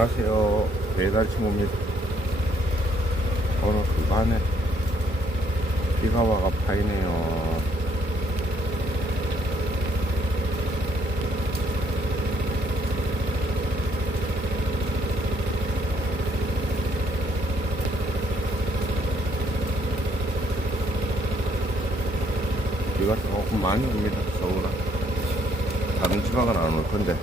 안녕하세요. 배달 친구입니다. 오늘 그간에 비가 와가 파이네요. 비가 조금 많이 옵니다. 서울은. 다른 지방은 안 올 건데.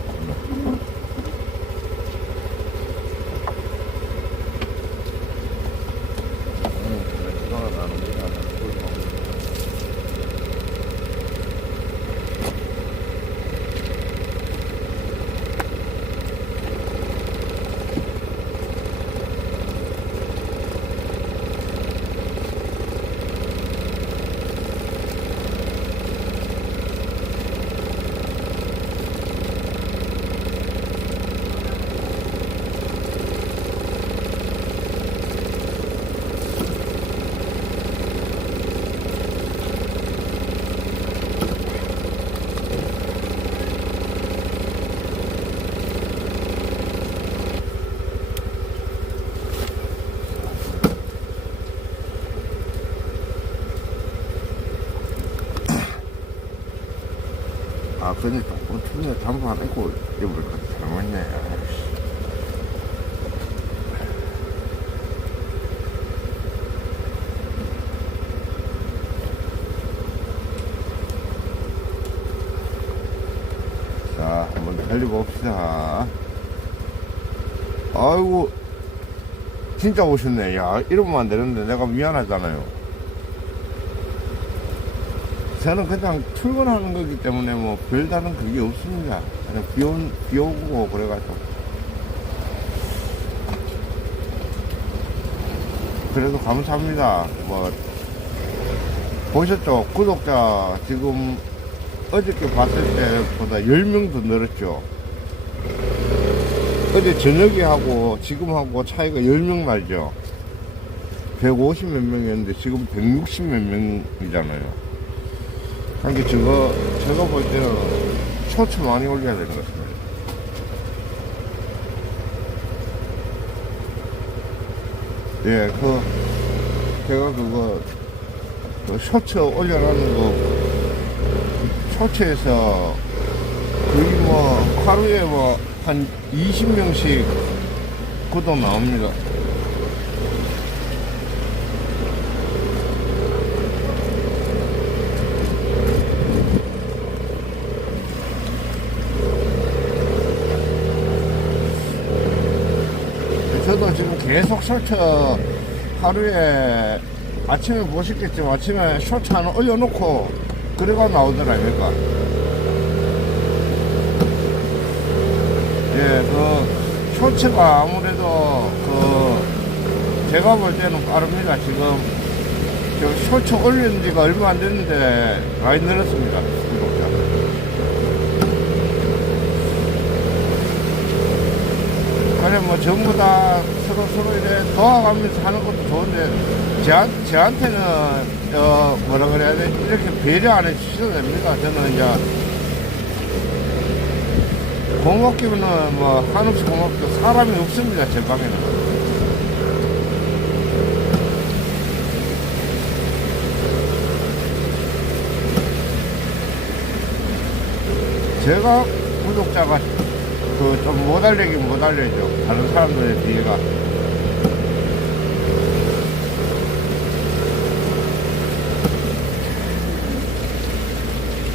오늘 다른 지방은 안 옵니다. 서울만 옵니다. 아, 조금 틈에 잠바 안 입고 입을 것 잘못네. 자, 한번 달려봅시다. 아이고, 진짜 오셨네. 야, 이러면 안 되는데 내가 미안하잖아요. 저는 그냥 출근하는 거기 때문에 뭐 별다른 그게 없습니다. 그냥 비, 온, 비 오고 그래가지고. 그래도 감사합니다. 뭐, 보셨죠? 구독자 지금 어저께 봤을 때보다 10명 더 늘었죠. 어제 저녁에 하고 지금하고 차이가 10명 나죠. 150 몇 명이었는데 지금 160 몇 명이잖아요. 그러니까 저거, 제가 볼 때는 쇼츠 많이 올려야 되는 것 같습니다. 예, 그, 제가 그거, 그 쇼츠 올려놓는 거, 쇼츠에서 거의 뭐, 하루에 뭐, 한 20명씩 구독 나옵니다. 저도 지금 계속 쇼츠 하루에 아침에 보셨겠지만 아침에 쇼츠 하나 올려놓고 그래가 나오더라니까. 예, 그 쇼츠가 아무래도 그 제가 볼 때는 빠릅니다. 지금 저 쇼츠 올린 지가 얼마 안 됐는데 많이 늘었습니다. 구독자. 그래 뭐 전부 다 서로 서로 이래 도와가면서 하는 것도 좋은데 제, 저한테는 어 뭐라 그래야 돼? 이렇게 배려 안 해주셔도 됩니다. 저는 이제 고맙기는 뭐 한없이 고맙고 사람이 없습니다 제 방에는. 제가 구독자가 그 좀 못 알리긴 못 알려죠. 다른 사람들의 뒤에가.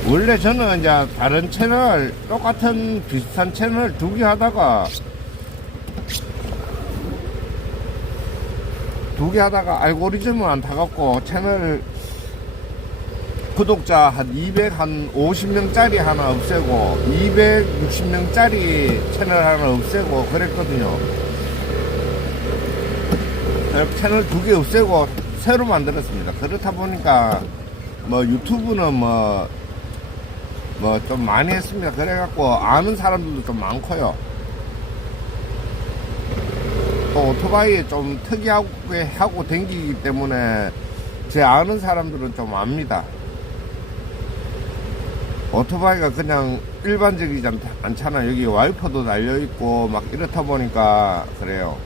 원래 저는 이제 다른 채널, 똑같은 비슷한 채널 두 개 하다가, 두 개 하다가 알고리즘을 안 타갖고 채널 구독자 한 200, 한 50명짜리 하나 없애고, 260명짜리 채널 하나 없애고, 그랬거든요. 채널 두 개 없애고, 새로 만들었습니다. 그렇다 보니까, 뭐, 유튜브는 뭐, 뭐, 좀 많이 했습니다. 그래갖고, 아는 사람들도 좀 많고요. 또 오토바이 좀 특이하게 하고 댕기기 때문에, 제 아는 사람들은 좀 압니다. 오토바이가 그냥 일반적이지 않, 않잖아. 여기 와이퍼도 달려있고, 막 이렇다 보니까, 그래요.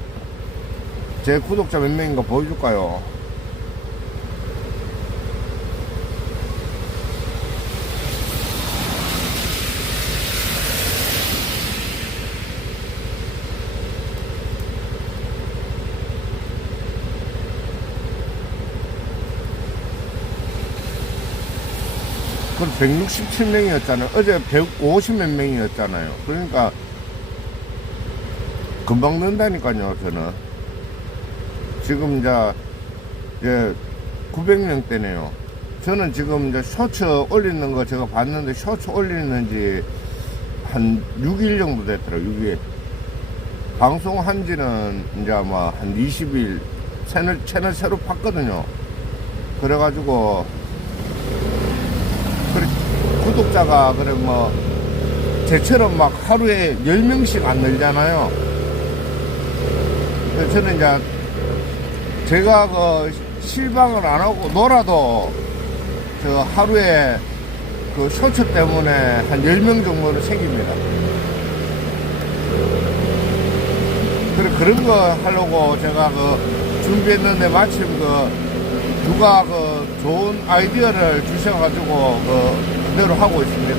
제 구독자 몇 명인가 보여줄까요? 그럼 167명이었잖아요. 어제 150몇 명이었잖아요. 그러니까 금방 는다니까요, 저는. 지금 이제, 이제 900명대네요. 저는 지금 이제 쇼츠 올리는 거 제가 봤는데 쇼츠 올리는 지 한 6일 정도 됐더라고요, 6일. 방송한 지는 이제 아마 한 20일 채널, 채널 새로 팠거든요. 그래가지고 그래, 구독자가 그래 뭐 제처럼 막 하루에 10명씩 안 늘잖아요. 저는 이제 제가 그 실방을 안 하고 놀아도 저 하루에 그 쇼츠 때문에 한 10명 정도는 생깁니다. 그래, 그런 거 하려고 제가 그 준비했는데 마침 그 누가 그 좋은 아이디어를 주셔가지고 그 그대로 하고 있습니다.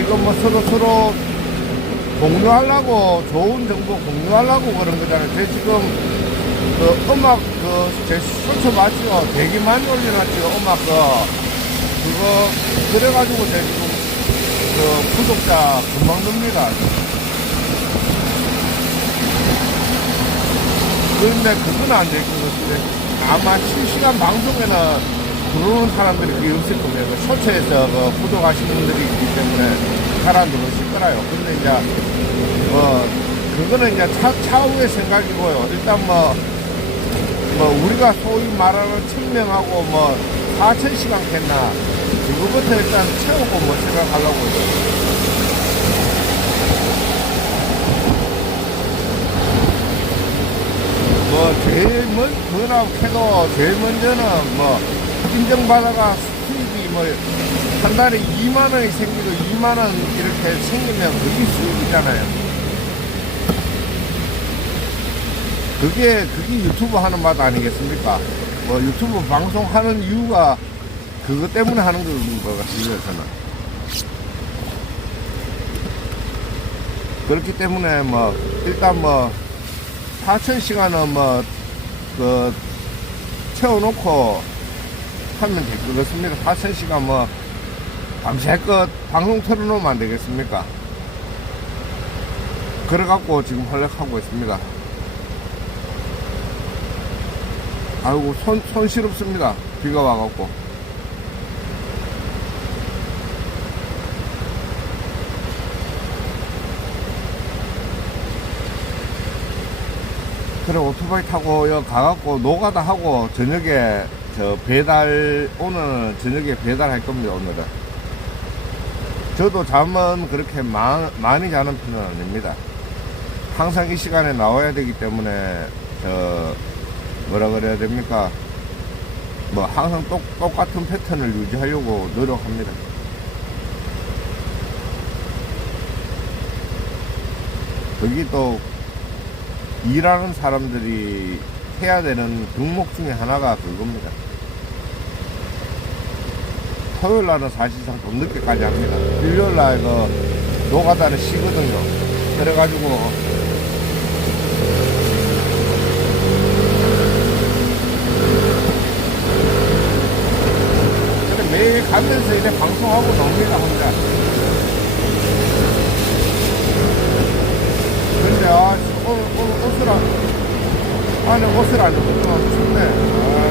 이거 뭐 서로 서로 공유하려고 좋은 정보 공유하려고 그런 거잖아요. 제 지금 그 음악 그제 쇼츠 맞죠? 되게 많이 올려놨죠. 음악 그 그거 그래가지고 제 지금 그 구독자 금방 늡니다. 그런데 그건 안 될 것 같은데 아마 실시간 방송에는 들어오는 사람들이 그게 없을 겁니다. 그 쇼츠에서 그 구독하시는 분들이 있기 때문에 들어오실 거라요. 근데 이제 뭐 그거는 이제 차, 차후의 생각이고요. 일단 뭐, 뭐 우리가 소위 말하는 천명하고 뭐 4천 시간 겠나 그거부터 일단 채우고 뭐 생각하려고 뭐 제일 먼 뭐라고 해도 제일 먼저는 뭐 인정받아가 수입이 뭐한 달에 2만 원이 생기고 2만 원 이렇게 생기면 그게 수입이잖아요. 그게 그게 유튜브 하는 맛 아니겠습니까? 뭐 유튜브 방송하는 이유가 그것 때문에 하는 것 같습니다 저는. 그렇기 때문에 뭐 일단 뭐 4천 시간은 뭐, 그, 채워놓고 하면 될 것 같습니다. 4천 시간 뭐, 밤새껏 방송 틀어놓으면 안 되겠습니까? 그래갖고 지금 활약하고 있습니다. 아이고, 손, 손실없습니다. 비가 와갖고. 그래 오토바이 타고 여 가갖고 노가다 하고 저녁에 저 배달 오늘 저녁에 배달할 겁니다 오늘은. 저도 잠은 그렇게 마, 많이 자는 편은 아닙니다. 항상 이 시간에 나와야 되기 때문에 저 뭐라 그래야 됩니까? 뭐 항상 똑, 똑같은 패턴을 유지하려고 노력합니다. 거기 또 일하는 사람들이 해야 되는 덕목 중에 하나가 그겁니다. 토요일 날은 사실상 더 늦게까지 합니다. 일요일 날 그 노가다는 쉬거든요. 그래가지고 그래 매일 가면서 이래 방송하고 놉니다 혼자. 근데 아 오늘 오늘 옷을 안 안에 옷을 안 입고 좀 춥네. 아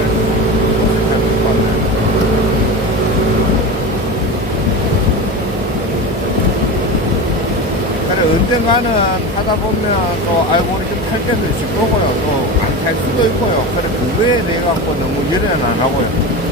옷을 잘 입고 왔네. 그래 언젠가는 하다 보면 또 알고리즘 탈 때도 있을 거고요. 또 안 탈 수도 있고요. 그래 그거에 대해 갖고 너무 열연 안 하고요.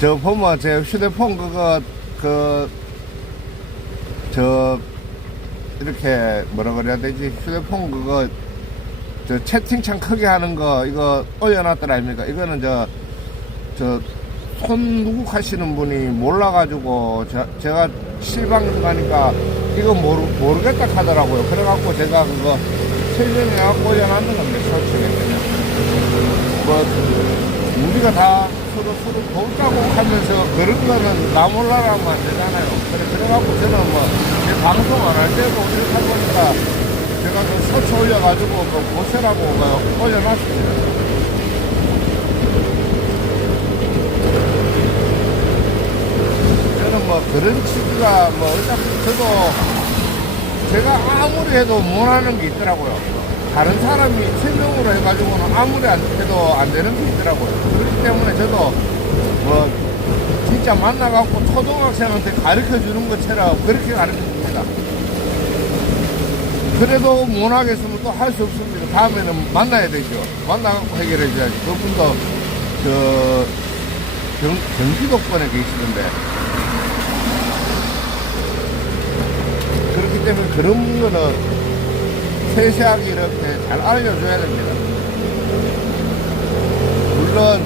저 보면 제 휴대폰 그거 그 저 이렇게 뭐라 그래야 되지? 휴대폰 그거 저 채팅창 크게 하는 거 이거 올려놨더라 아닙니까? 이거는 저 저 손 누구 하시는 분이 몰라가지고 저, 제가 실방에서 가니까 이거 모르, 모르겠다 하더라고요. 그래갖고 제가 그거 설명해갖고 올려놨는 겁니다. 솔직히 그냥 뭐 우리가 다 서로 서로 돕자고 하면서 그런 거는 나 몰라라 하면 안 되잖아요. 그래, 그래갖고 저는 뭐, 제 방송 안 할 때도 이렇게 보니까 제가 그 서치 올려가지고 그 보세라고 그 올려놨습니다. 저는 뭐 그런 취지가 뭐 어차피 저도 제가 아무리 해도 못하는 게 있더라고요. 다른 사람이 설명으로 해가지고는 아무리 안 해도 안 되는 게 있더라고요. 그렇기 때문에 저도 뭐 진짜 만나갖고 초등학생한테 가르쳐 주는 것처럼 그렇게 가르쳐 줍니다. 그래도 못하겠으면 또 할 수 없습니다. 다음에는 만나야 되죠. 만나갖고 해결해 줘야지. 그분도 저 경, 경기도권에 계시던데 그렇기 때문에 그런 거는 세세하게 이렇게 잘 알려줘야 됩니다. 물론,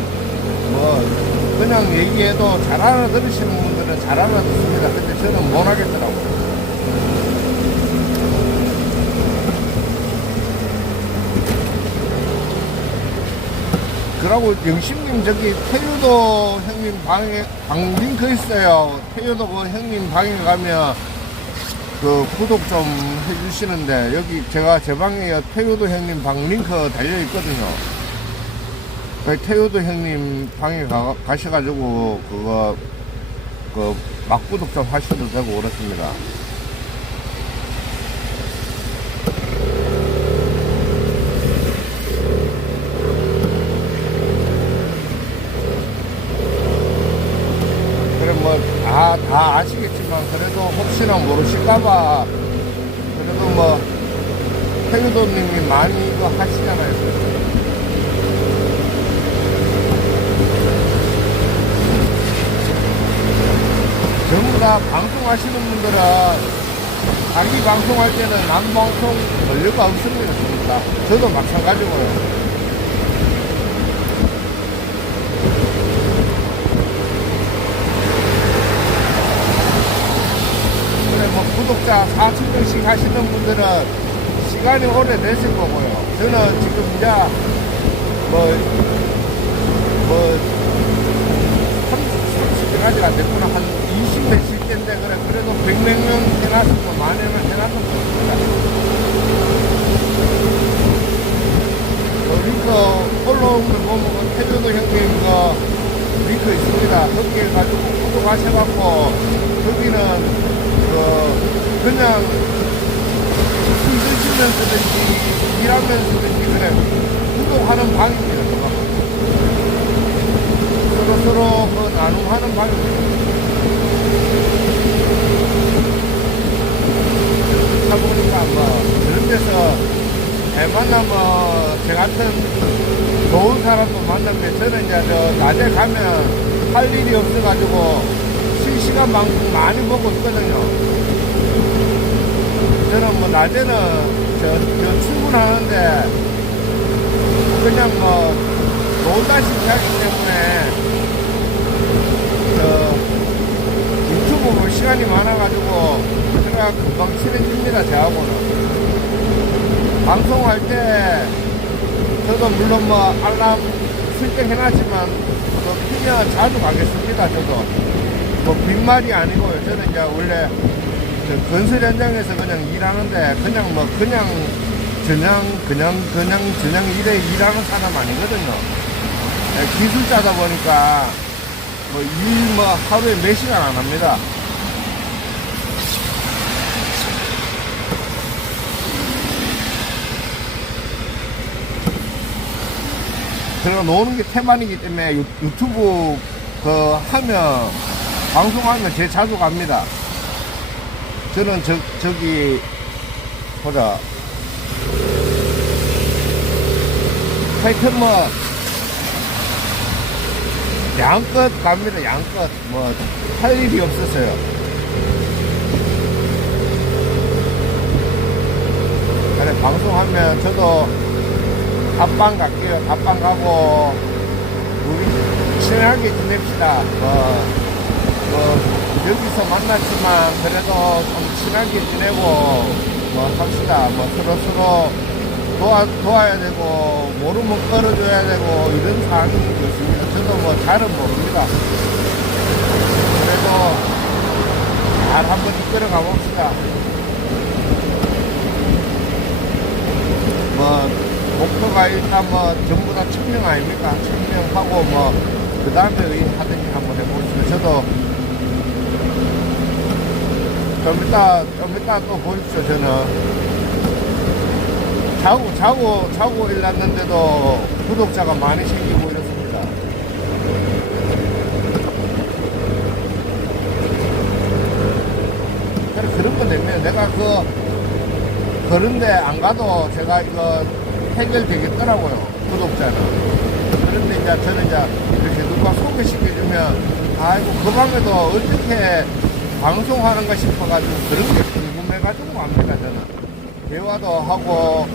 뭐, 그냥 얘기해도 잘 알아들으시는 분들은 잘 알아듣습니다. 근데 저는 못 하겠더라고요. 그러고 영심님 저기 태유도 형님 방에 방 링크 있어요. 태유도 그 형님 방에 가면 그 구독 좀 해주시는데 여기 제가 제 방에 태효도 형님 방 링크 달려 있거든요. 그 태효도 형님 방에 가, 가셔가지고 그거 그 막구독 좀 하셔도 되고 그렇습니다. 그래 뭐 다 다 아시겠지만 그래도 혹시나 모르실까봐 그래도 뭐 태유도님이 많이 이거 하시잖아요. 전부 다 방송하시는 분들은 자기 방송할 때는 남 방송 권리가 없습니다. 전부 다. 저도 마찬가지고요. 그래 뭐 구독자 4천 명씩 하시는 분들은 시간이 오래되실 거고요. 저는 지금 이제 뭐, 뭐, 30, 30개까지가 안 됐구나. 한 20 며칠 때인데, 그래, 그래도 100몇 명 해놨으면, 만 명을 해놨으면 좋습니다. 그 링크 올라온 걸 보면, 그 태조도 형님 거 링크 있습니다. 거기에 가지고 구독하셔갖고, 거기는 그 그냥 술 드시면서든지 일하면서든지 그래 구독하는 방입니다. 서로 서로 그 나눔하는 방입니다. 그렇다 보니까 뭐 그런 데서 애 만나면 저 같은 좋은 사람도 만나면 저는 이제 저 낮에 가면 할 일이 없어가지고 실시간 많이 보고 있거든요. 저는 뭐 낮에는 저, 저 출근하는데 그냥 뭐 놀다시피 하기 때문에 저 유튜브 볼 시간이 많아가지고 제가 금방 친해집니다 저하고는 방송할 때 저도 물론 뭐 알람 설정해놨지만 그 피면 자주 가겠습니다 저도 뭐 빈말이 아니고요. 저는 이제 원래 저 건설 현장에서 그냥 일하는데 그냥 뭐 그냥 그냥 그냥 그냥 그냥 일에 일하는 사람 아니거든요. 예, 기술자다 보니까 뭐일뭐 하루에 몇 시간 안 합니다. 제가 노는 게 태만이기 때문에 유, 유튜브 그 하면 방송하면 제일 자주 갑니다. 저는 저, 저기, 보자. 하여튼 뭐, 양껏 갑니다, 양껏. 뭐, 할 일이 없었어요. 그래, 방송하면 저도 답방 갈게요. 답방 가고, 우리 친하게 지냅시다. 뭐, 뭐, 여기서 만났지만, 그래도 좀 친하게 지내고, 뭐, 합시다. 뭐, 서로 서로 도와, 도와야 되고, 모르면 끌어줘야 되고, 이런 상황이 있습니다. 저도 뭐, 잘은 모릅니다. 그래도, 잘 한번 이끌어 가 봅시다. 뭐, 목표가 일단 뭐, 전부 다 천명 아닙니까? 천명하고 뭐, 그 다음에 의하든지 한번 해보시죠. 저도, 좀 이따, 좀 이따 또 보십시오, 저는. 자고, 자고, 자고 일났는데도 구독자가 많이 생기고 이렇습니다. 그런 건 되면 내가 그, 그런데 안 가도 제가 이거 해결되겠더라고요. 구독자는. 그런데 이제 저는 이제 이렇게 누가 소개시켜주면, 아이고, 그 방에도 어떻게 방송하는가 싶어가지고 그런 게 궁금해가지고 갑니다, 저는. 대화도 하고,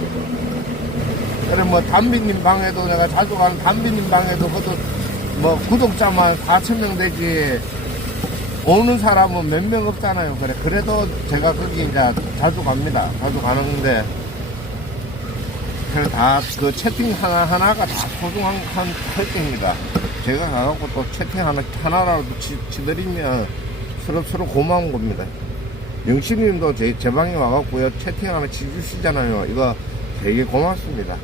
그래, 뭐, 담비님 방에도 내가 자주 가는 담비님 방에도 그것도 뭐, 구독자만 4천 명 되지, 오는 사람은 몇 명 없잖아요. 그래, 그래도 제가 거기 이제 자주 갑니다. 자주 가는데, 그래, 다, 그 채팅 하나 하나가 다 소중한 한 설정입니다. 제가 가갖고 또 채팅 하나, 하나라도 치, 치드리면 서로 서로 고마운 겁니다. 영신님도 제, 제 방에 와갖고요, 채팅 하나 치주시잖아요. 이거 되게 고맙습니다.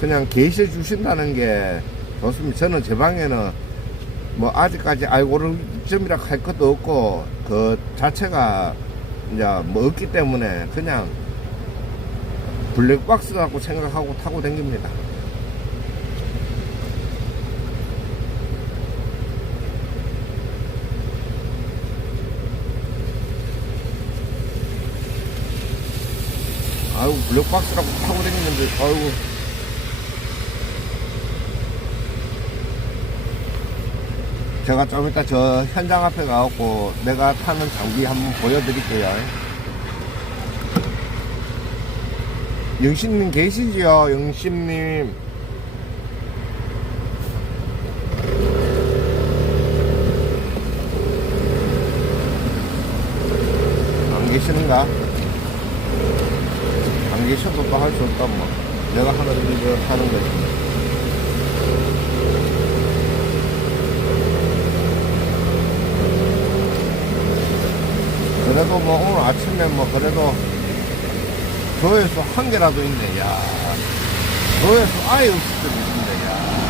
그냥 계셔 주신다는 게 좋습니다. 저는 제 방에는 뭐 아직까지 알고리즘이라 할 것도 없고 그 자체가 이제 뭐 없기 때문에 그냥 블랙박스라고 생각하고 타고 다닙니다. 아유 블랙박스라고 타고 다니는데 아이고 제가 좀 이따 저 현장 앞에 가갖고 내가 타는 장비 한번 보여드릴게요. 영신님 계시지요? 영신님. 안 계시는가? 안 계셔도 또할수 없다, 뭐. 내가 하는 일을 하는 거지. 그래도 뭐 오늘 아침에 뭐 그래도 조회수 한 개라도 있네, 야. 조회수 아예 없을 때도 있는데, 야.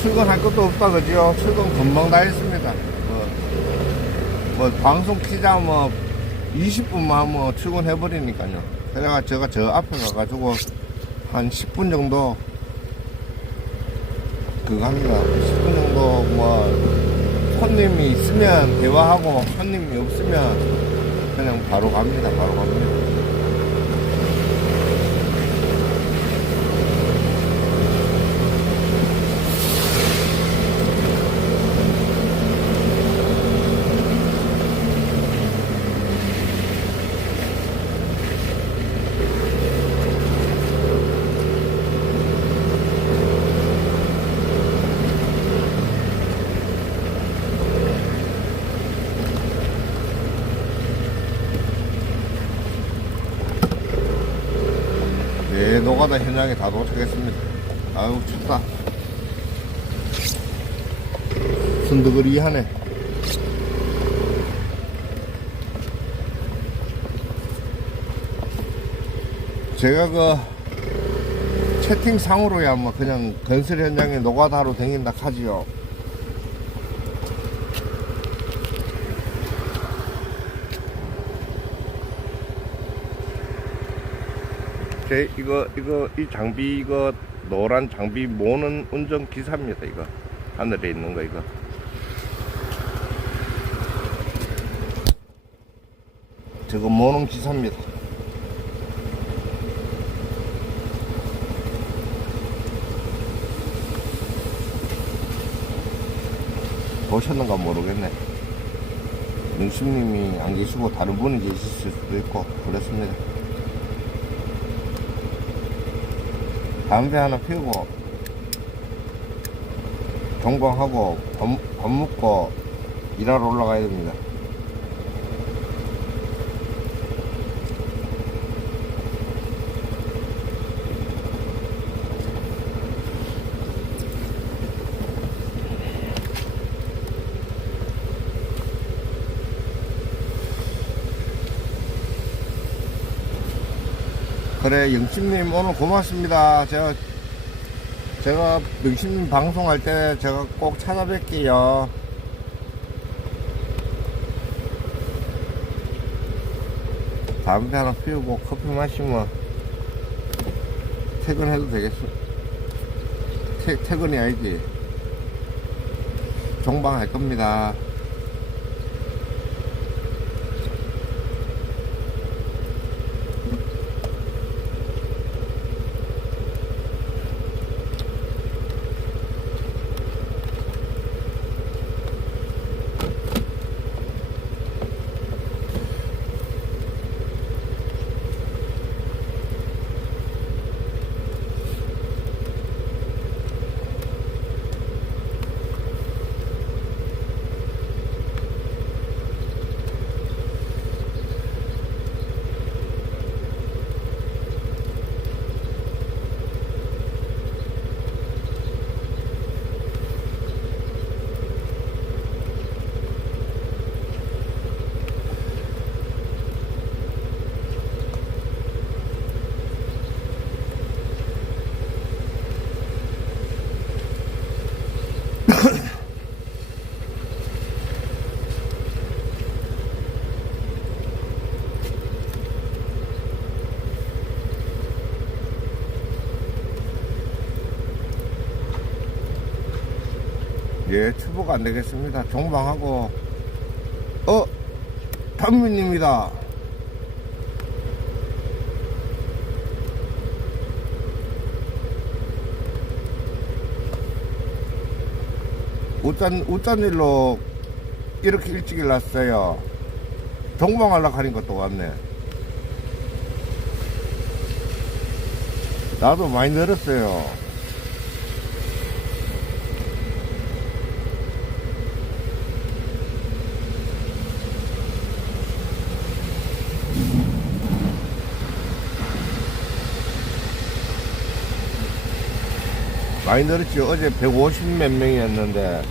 출근할 것도 없다 그죠? 출근 금방 다 했습니다. 뭐, 뭐 방송 키자 뭐 20분만 뭐 출근해 버리니까요. 그래가 제가 저 앞에 가가지고 한 10분 정도 그거 합니다. 10분 정도 뭐 손님이 있으면 대화하고 손님이 없으면 그냥 바로 갑니다. 바로 갑니다. 네, 노가다 현장에 다 도착했습니다. 아유, 춥다. 순두거리하네. 제가 그 채팅상으로야 뭐 그냥 건설 현장에 노가다로 다닌다 하지요. 제 이거 이거 이 장비 이거 노란 장비 모는 운전 기사입니다 이거. 하늘에 있는 거 이거. 저거 모는 기사입니다. 보셨는가 모르겠네. 능수님이 안 계시고 다른 분이 계실 수도 있고 그렇습니다 담배 하나 피우고 경방하고 밥, 밥 먹고 일하러 올라가야 됩니다. 그래 영심님 오늘 고맙습니다. 제가 제가 명심님 방송할 때 제가 꼭 찾아뵐게요. 담배 하나 피우고 커피 마시면 퇴근해도 되겠어. 퇴, 퇴근이 아니지. 종방할 겁니다. 예, 추보가 안 되겠습니다. 종방하고, 어, 단민입니다. 우짠, 우짠 일로 이렇게 일찍 일났어요. 종방하려고 하는 것도 왔네. 나도 많이 늘었어요. 많이 늘었지. 어제 150 몇 명이었는데.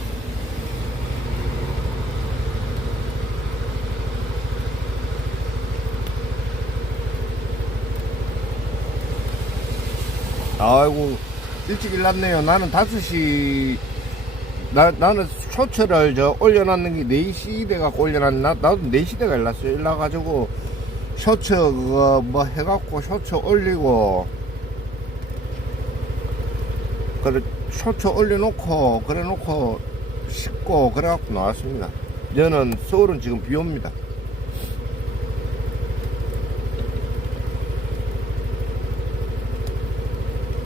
아이고, 일찍 일났네요. 나는 5시, 나, 나는 쇼츠를 저 올려놨는 게 4시 돼갖고 올려놨나? 나도 4시 돼가 일났어요. 일나가지고, 쇼츠 그거 뭐 해갖고 쇼츠 올리고, 그래 쇼츠 올려놓고 그래 놓고 씻고 그래 갖고 나왔습니다. 저는 서울은 지금 비 옵니다.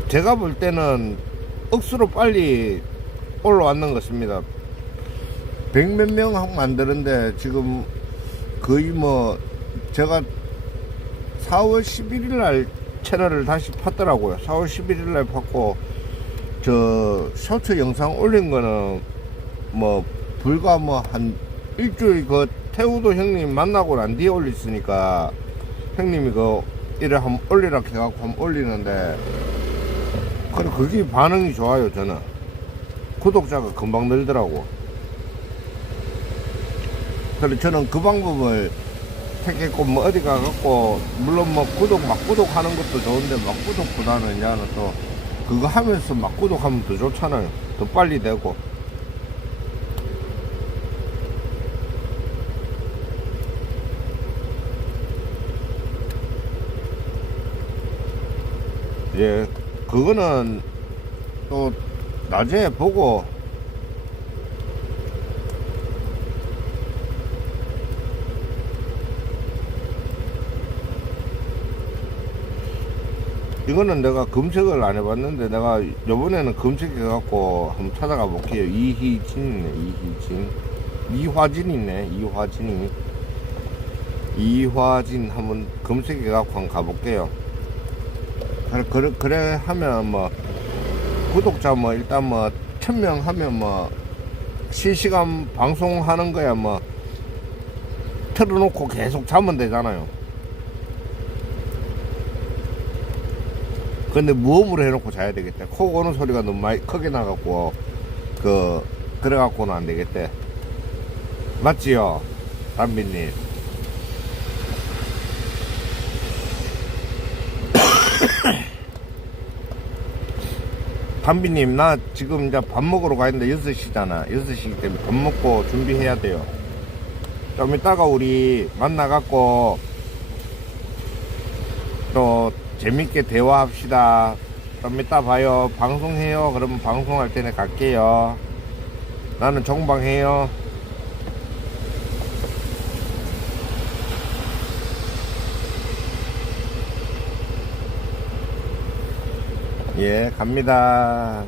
제가 볼 때는 억수로 빨리 올라왔는 것 같습니다. 백 몇 명 하고 만드는데 지금 거의 뭐 제가 4월 11일 날 채널을 다시 팠더라고요. 4월 11일 날 팠고 저 쇼츠 영상 올린 거는 뭐 불과 뭐 한 일주일 그 태우도 형님 만나고 난 뒤에 올렸으니까 형님이 그 이래 한번 올리라 해갖고 한번 올리는데 그래 그게 반응이 좋아요 저는. 구독자가 금방 늘더라고. 그래 저는 그 방법을 택했고 뭐 어디 가갖고 물론 뭐 구독 막 구독하는 것도 좋은데 막 구독보다는 이제는 또 그거 하면서 막 구독하면 더 좋잖아요. 더 빨리 되고. 예, 그거는 또 나중에 보고 이거는 내가 검색을 안 해봤는데 내가 요번에는 검색해갖고 한번 찾아가 볼게요. 이희진이네, 이희진. 이화진이네, 이화진이. 이화진 한번 검색해갖고 한번 가볼게요. 그래, 그래, 하면 뭐, 구독자 뭐, 일단 뭐, 천명 하면 뭐, 실시간 방송하는 거야 뭐, 틀어놓고 계속 자면 되잖아요. 근데 무음으로 해놓고 자야 되겠대. 코 고는 소리가 너무 많이 크게 나갖고, 그, 그래갖고는 안 되겠대. 맞지요? 담비님. 담비님, 나 지금 이제 밥 먹으러 가는데 6시잖아. 6시기 때문에 밥 먹고 준비해야 돼요. 좀 이따가 우리 만나갖고, 또 재밌게 대화합시다. 좀 이따 봐요. 방송해요. 그러면 방송할 때는 갈게요. 나는 종방해요. 예, 갑니다.